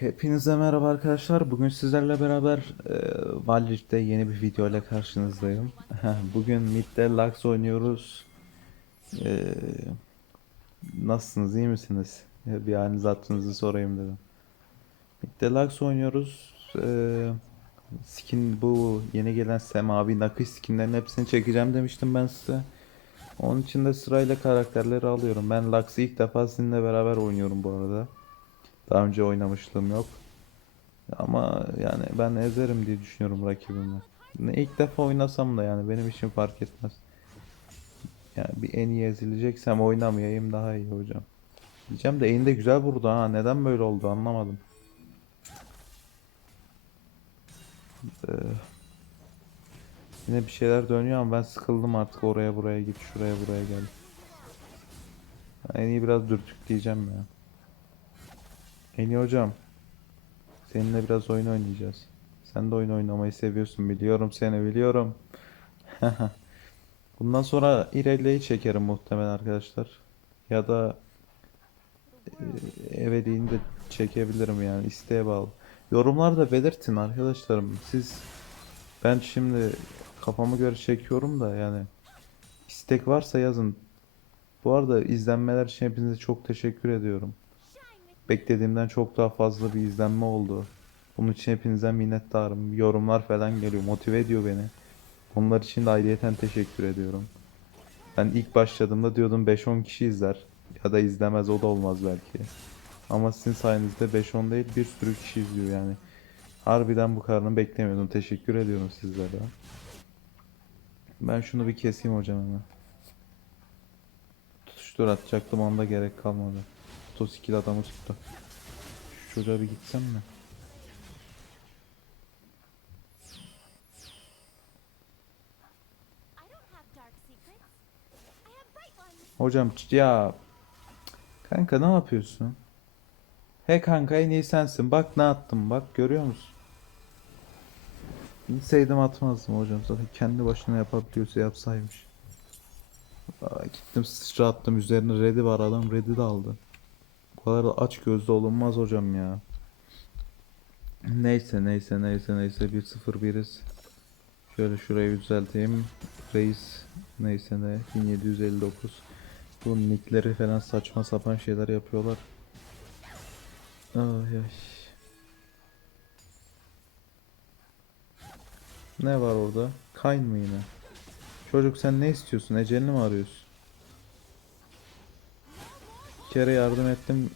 Hepinize merhaba arkadaşlar. Bugün sizlerle beraber e, Valorant'te yeni bir video ile karşınızdayım. Bugün midde Lux oynuyoruz. E, nasılsınız, iyi misiniz? Ya Bir haliniz hatırınızı sorayım dedim. Midde Lux oynuyoruz. E, skin bu yeni gelen semavi nakış skinlerin hepsini çekeceğim demiştim ben size. Onun için de sırayla karakterleri alıyorum. Ben Lux'ı ilk defa sizinle beraber oynuyorum bu arada. Daha önce oynamışlığım yok. Ama yani ben ezerim diye düşünüyorum rakibimi. İlk defa oynasam da yani benim için fark etmez. Yani bir en iyi ezileceksem oynamayayım daha iyi hocam. Diyeceğim de en de güzel vurdu ha. Neden böyle oldu anlamadım. Ee, yine bir şeyler dönüyor ama ben sıkıldım artık oraya buraya git şuraya buraya gel. En iyi biraz dürtük diyeceğim ya. En iyi hocam. Seninle biraz oyun oynayacağız. Sen de oyun oynamayı seviyorsun biliyorum seni biliyorum. Bundan sonra İrelia'yı çekerim muhtemelen arkadaşlar. Ya da e, eve de çekebilirim yani isteğe bağlı. Yorumlarda belirtin arkadaşlarım. Siz ben şimdi kafamı göre çekiyorum da yani istek varsa yazın. Bu arada izlenmeler için hepinize çok teşekkür ediyorum. Beklediğimden çok daha fazla bir izlenme oldu. Bunun için hepinizden minnettarım. Yorumlar falan geliyor. Motive ediyor beni. Onlar için de ayrıyeten teşekkür ediyorum. Ben ilk başladığımda diyordum 5-10 kişi izler. Ya da izlemez o da olmaz belki. Ama sizin sayenizde 5-10 değil bir sürü kişi izliyor yani. Harbiden bu kadarını beklemiyordum. Teşekkür ediyorum sizlere. Ben şunu bir keseyim hocam hemen. Tutuştur atacaktım onda gerek kalmadı. Tosikil adamı tuttu. Şu bir gitsem mi? Hocam ya kanka ne yapıyorsun? He kanka en iyi sensin. Bak ne attım bak görüyor musun? Bilseydim atmazdım hocam zaten kendi başına yapabiliyorsa yapsaymış. Aa, gittim sıçra attım üzerine ready var adam ready de aldı. Bu kadar da aç gözlü olunmaz hocam ya. Neyse neyse neyse neyse 1-0 biriz. Şöyle şurayı düzelteyim. Reis neyse ne 1759. Bu nickleri falan saçma sapan şeyler yapıyorlar. Ay ay. Ne var orada? Kayn mı yine? Çocuk sen ne istiyorsun? Ecelini mi arıyorsun? Kere yardım ettim.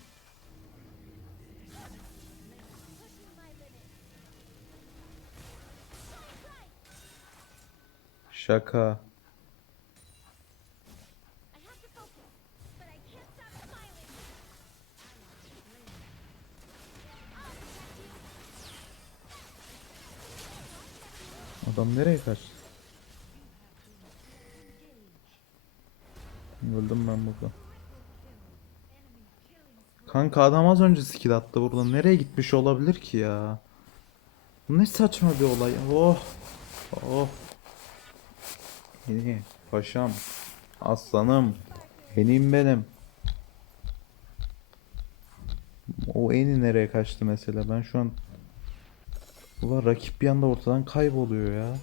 Şaka. Adam nereye kaçtı? Öldüm ben burada. Kanka adam az önce skill attı burada. Nereye gitmiş olabilir ki ya? Bu ne saçma bir olay. Oh. Oh. İyi. Paşam. Aslanım. Benim benim. O eni nereye kaçtı mesela? Ben şu an Ulan rakip bir anda ortadan kayboluyor ya.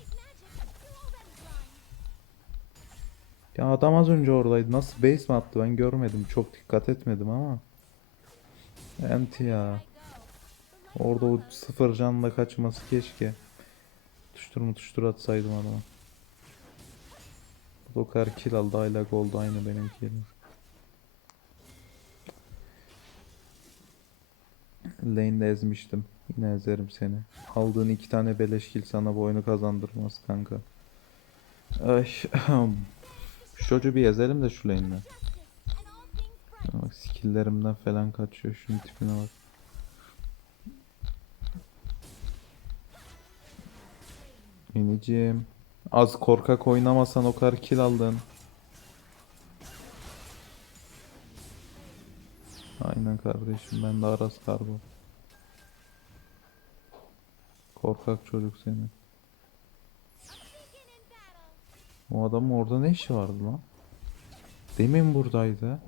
Ya adam az önce oradaydı. Nasıl base mi attı ben görmedim. Çok dikkat etmedim ama. Enti ya. Orada o sıfır canla kaçması keşke. Tuştur mu tuştur atsaydım adama. Bu da o kadar kill aldı hala oldu aynı benimkiyle. Lane'de ezmiştim. Yine ezerim seni. Aldığın iki tane beleş kill sana bu oyunu kazandırmaz kanka. Ay. Şu çocuğu bir ezelim de şu lane'de. Skilllerimden falan kaçıyor. Şunun tipine bak. Minicim. Az korkak oynamasan o kadar kill aldın. Aynen kardeşim ben de Aras Kargo. Korkak çocuk seni. O adamın orada ne işi vardı lan? Demin buradaydı.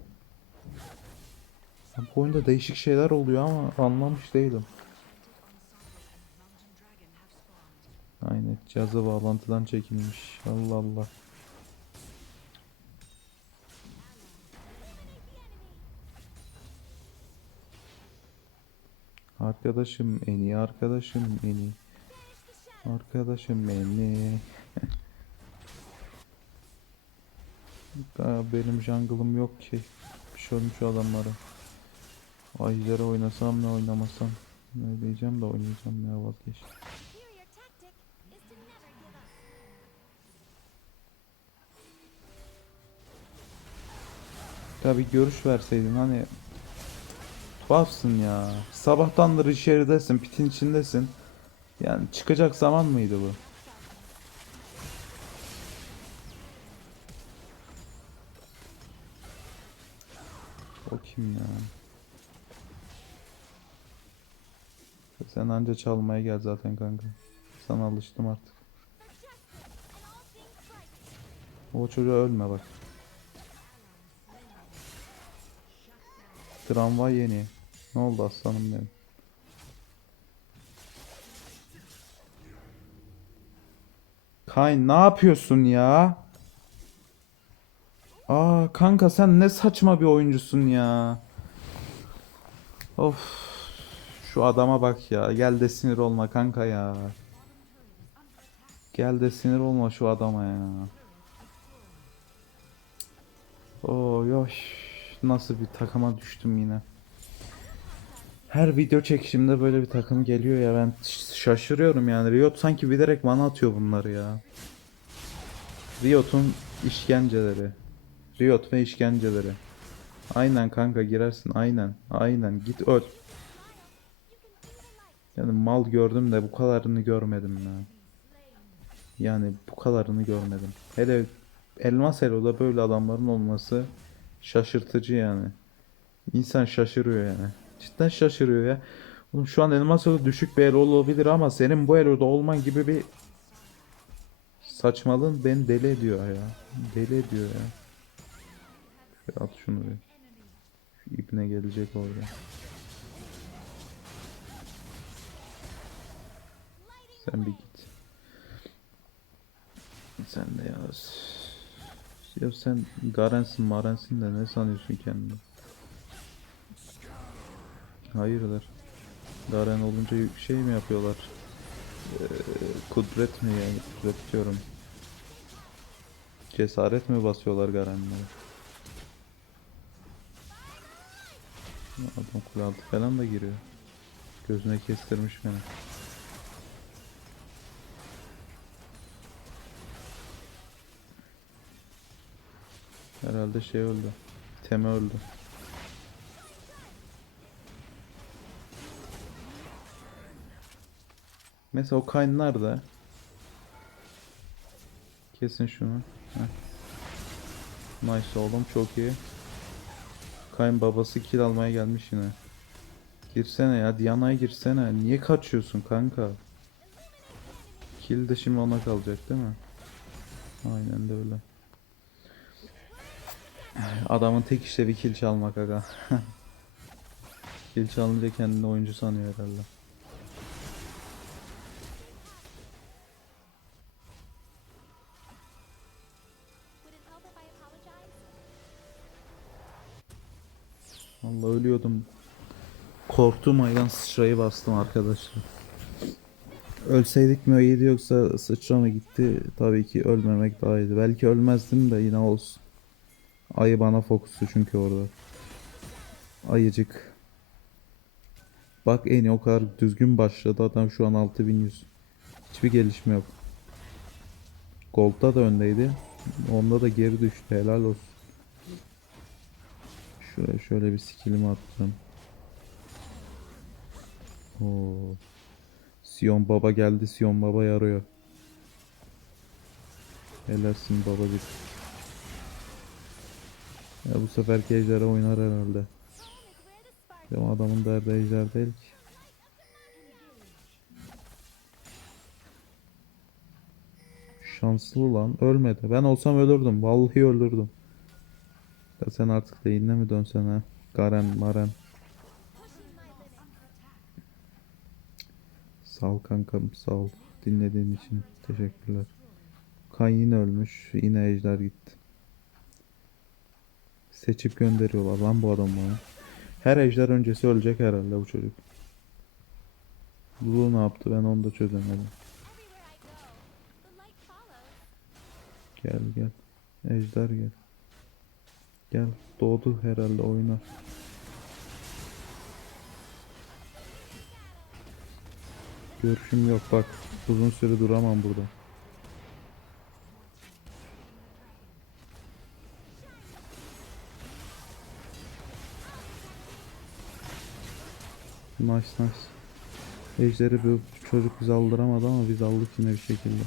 Ya bu oyunda değişik şeyler oluyor ama anlamış değilim. Aynen cihazı bağlantıdan çekilmiş. Allah Allah. Arkadaşım en iyi arkadaşım en iyi. Arkadaşım beni. Daha benim jungle'ım yok ki. Şölmüş adamları. Ajları oynasam ne oynamasam. Ne diyeceğim de oynayacağım ya vazgeç. Bir görüş verseydin hani tuhafsın ya. Sabahtandır içeridesin, pitin içindesin. Yani çıkacak zaman mıydı bu? O kim ya? Sen anca çalmaya gel zaten kanka. Sana alıştım artık. O çocuğa ölme bak. Tramvay yeni. Ne oldu aslanım benim? Kayn ne yapıyorsun ya? Aa kanka sen ne saçma bir oyuncusun ya. Of. Şu adama bak ya. Gel de sinir olma kanka ya. Gel de sinir olma şu adama ya. Oy oy. Nasıl bir takıma düştüm yine. Her video çekişimde böyle bir takım geliyor ya ben şaşırıyorum yani. Riot sanki bilerek bana atıyor bunları ya. Riot'un işkenceleri. Riot ve işkenceleri. Aynen kanka girersin aynen. Aynen git öl. Yani mal gördüm de bu kadarını görmedim ya. Yani bu kadarını görmedim. Hele Elmas Elo'da böyle adamların olması şaşırtıcı yani. İnsan şaşırıyor yani. Cidden şaşırıyor ya. Oğlum şu an Elmas Elo düşük bir elo olabilir ama senin bu eloda olman gibi bir saçmalığın beni deli ediyor ya. Deli ediyor ya. Şöyle at şunu bir. Şu ibne gelecek orada. Sen bir git. Sen de yaz. Ya sen Garensin Marensin de ne sanıyorsun kendini? Hayırdır? Garen olunca şey mi yapıyorlar? Ee, kudret mi yani? Kudret diyorum. Cesaret mi basıyorlar Garen'lere? Adam kule altı falan da giriyor. Gözüne kestirmiş beni. Herhalde şey öldü. Teme öldü. Mesela o Kayn nerede? Kesin şunu. Heh. Nice oğlum çok iyi. Kayn babası kill almaya gelmiş yine. Girsene ya Diana'ya girsene. Niye kaçıyorsun kanka? Kill de şimdi ona kalacak değil mi? Aynen de öyle. Adamın tek işlevi kill çalmak aga. kill çalınca kendini oyuncu sanıyor herhalde. Vallahi ölüyordum. Korktuğum aydan sıçrayı bastım arkadaşlar. Ölseydik mi iyiydi yoksa sıçra mı gitti? Tabii ki ölmemek daha iyiydi. Belki ölmezdim de yine olsun. Ayı bana fokusu çünkü orada. Ayıcık. Bak en o kadar düzgün başladı adam şu an 6100. Hiçbir gelişme yok. Gold'da da öndeydi. Onda da geri düştü helal olsun. Şuraya şöyle bir skillimi attım. Oo. Sion Baba geldi. Sion Baba yarıyor. Helalsin babacık. Ya bu seferki ejderha oynar herhalde. Benim adamın derdi ejder değil ki. Şanslı lan. Ölmedi. Ben olsam ölürdüm. Vallahi öldürdüm. Ya sen artık değinle mi dönsen ha? Garen, Maren. Sağ ol kankam sağ ol. dinlediğin için teşekkürler. Kan yine ölmüş. Yine ejder gitti. Seçip gönderiyorlar lan bu adamı. Her ejder öncesi ölecek herhalde bu çocuk. Lulu ne yaptı ben onu da çözemedim. Gel gel. Ejder gel. Gel. Doğdu herhalde oynar. Görüşüm yok bak. Uzun süre duramam burada. Nice nice. Ejderi bu çocuk bizi aldıramadı ama biz aldık yine bir şekilde.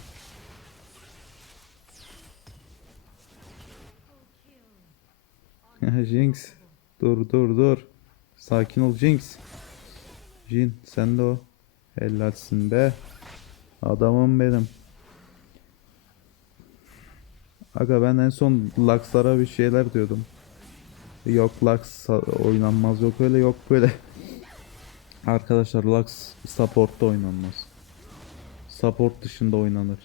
Jinx. Dur dur dur. Sakin ol Jinx. Jin sen de o. Helalsin be. Adamım benim. Aga ben en son Lux'lara bir şeyler diyordum. Yok Lux oynanmaz yok öyle yok böyle. Arkadaşlar Lux support'ta oynanmaz. Support dışında oynanır.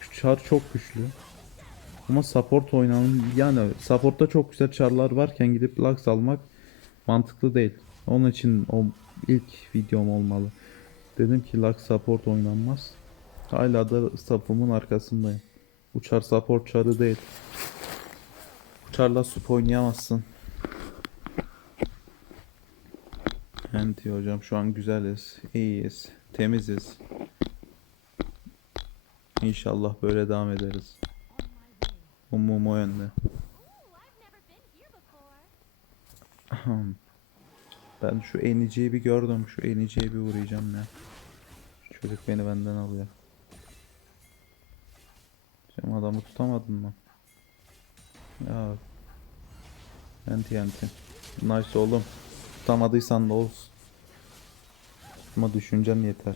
Çünkü Char çok güçlü. Ama support oynanın yani supportta çok güzel charlar varken gidip Lux almak mantıklı değil. Onun için o ilk videom olmalı. Dedim ki Lux support oynanmaz. Hala da sapımın arkasındayım. Bu char support charı değil. Bu charla sup oynayamazsın. Enti hocam şu an güzeliz, iyiyiz, temiziz. İnşallah böyle devam ederiz. Umum o yönde. Ben şu Enici'yi bir gördüm. Şu Enici'ye bir uğrayacağım ya. Çocuk beni benden alıyor. Sen adamı tutamadın mı? Ya. Enti enti. Nice oğlum. Tutamadıysan da olsun. Ama düşüncen yeter.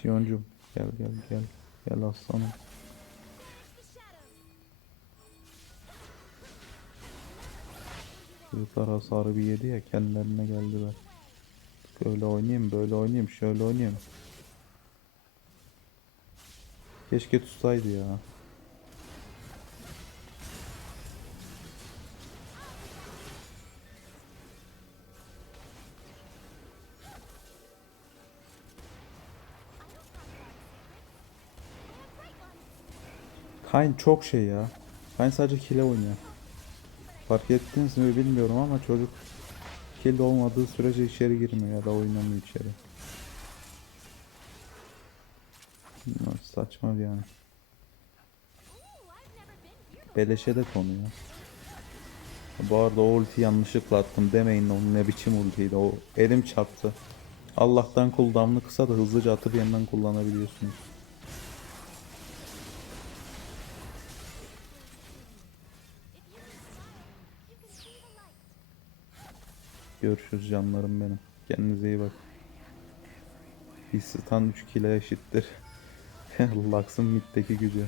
Siyoncum gel gel gel. Gel aslanım. Çocuklar hasarı bir yedi ya kendilerine geldiler. Böyle oynayayım, böyle oynayayım, şöyle oynayayım. Keşke tutsaydı ya. Kayn çok şey ya. Kayn sadece kile oynuyor. Fark ettiniz mi bilmiyorum ama çocuk kill olmadığı sürece içeri girmiyor ya da oynamıyor içeri. Saçma yani. Here before. Beleşe de konuyor. Bu arada o ulti yanlışlıkla attım demeyin onun ne biçim ultiydi o elim çarptı. Allah'tan cooldown'u kısa da hızlıca atıp yeniden kullanabiliyorsunuz. Görüşürüz canlarım benim. Kendinize iyi bak. Bir stun 3 kile eşittir. Lux'ın middeki gücü.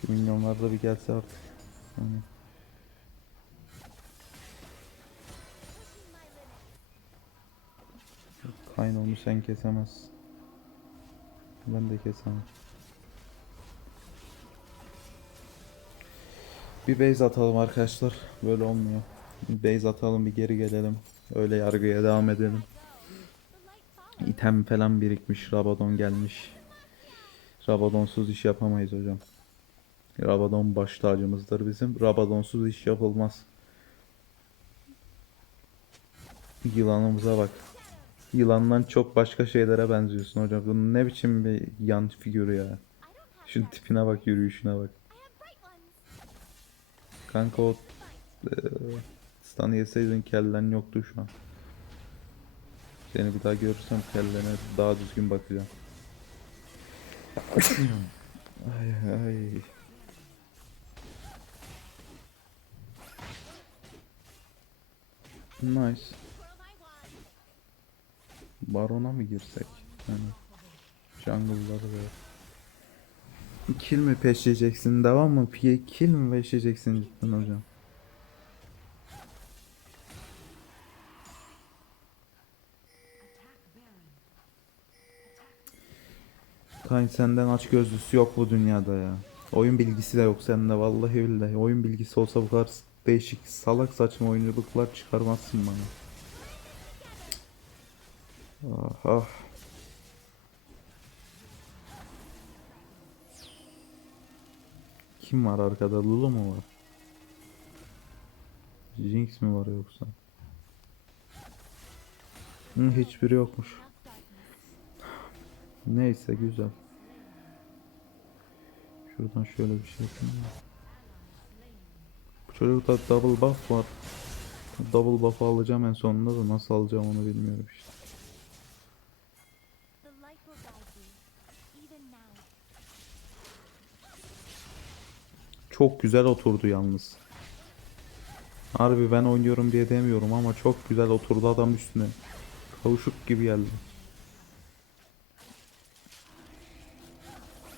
Şu minyonlar da bir gelse artık. Hani Pushing my limits. Kayn onu sen kesemezsin. Ben de kesemem. Bir base atalım arkadaşlar. Böyle olmuyor. Base atalım bir geri gelelim. Öyle yargıya devam edelim. İtem falan birikmiş. Rabadon gelmiş. Rabadonsuz iş yapamayız hocam. Rabadon baş tacımızdır bizim. Rabadonsuz iş yapılmaz. Yılanımıza bak. Yılandan çok başka şeylere benziyorsun hocam. Bu ne biçim bir yan figürü ya. That. tipine bak, yürüyüşüne bak. Kanka o eee stun yeseydin kellen yoktu şu an. Seni bir daha görürsem kellene daha düzgün bakacağım. ay ay. Nice. Barona mı girsek? Yani jungle'ları da. Kill mi peşleyeceksin? Devam mı? Kill mi peşleyeceksin cidden hocam? Kayn senden aç gözlüsü yok bu dünyada ya. Oyun bilgisi de yok sende vallahi billahi. Oyun bilgisi olsa bu kadar değişik salak saçma oyunculuklar çıkarmazsın bana. Ah ah. Kim var arkada? Lulu mu var? Jinx mi var yoksa? Hı, hiçbiri yokmuş. Neyse güzel. Şuradan şöyle bir şey yapayım. Bu çocukta double buff var. Double buff alacağım en sonunda da nasıl alacağım onu bilmiyorum işte. Çok güzel oturdu yalnız. Harbi ben oynuyorum diye demiyorum ama çok güzel oturdu adam üstüne. Kavuşuk gibi geldi.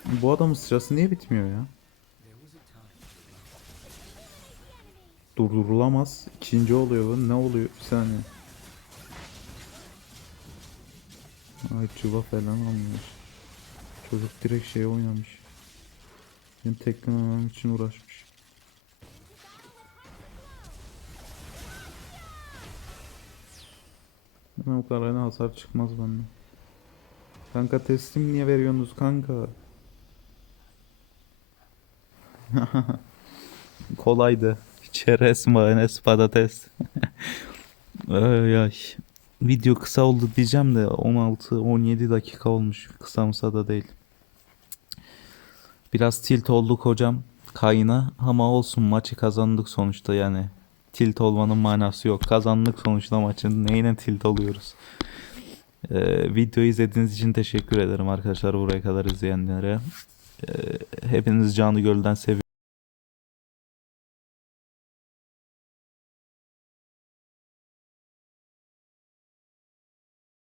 Bu adamın sırası niye bitmiyor ya? Durdurulamaz. İkinci oluyor. Ne oluyor? Bir saniye. Ay çuva falan almış. Çocuk direkt şey oynamış. Benim teklememem için uğraşmış. Hemen o kadar hasar çıkmaz benden. Kanka teslim niye veriyorsunuz kanka? Kolaydı. Çerez, mayonez, patates. ay ay. Video kısa oldu diyeceğim de 16-17 dakika olmuş. Kısamsa da değil. Biraz tilt olduk hocam kayına ama olsun maçı kazandık sonuçta yani. Tilt olmanın manası yok. Kazandık sonuçta maçın. Neyine tilt oluyoruz? Ee, videoyu izlediğiniz için teşekkür ederim arkadaşlar buraya kadar izleyenlere. Ee, hepiniz canı gölden seviyorum.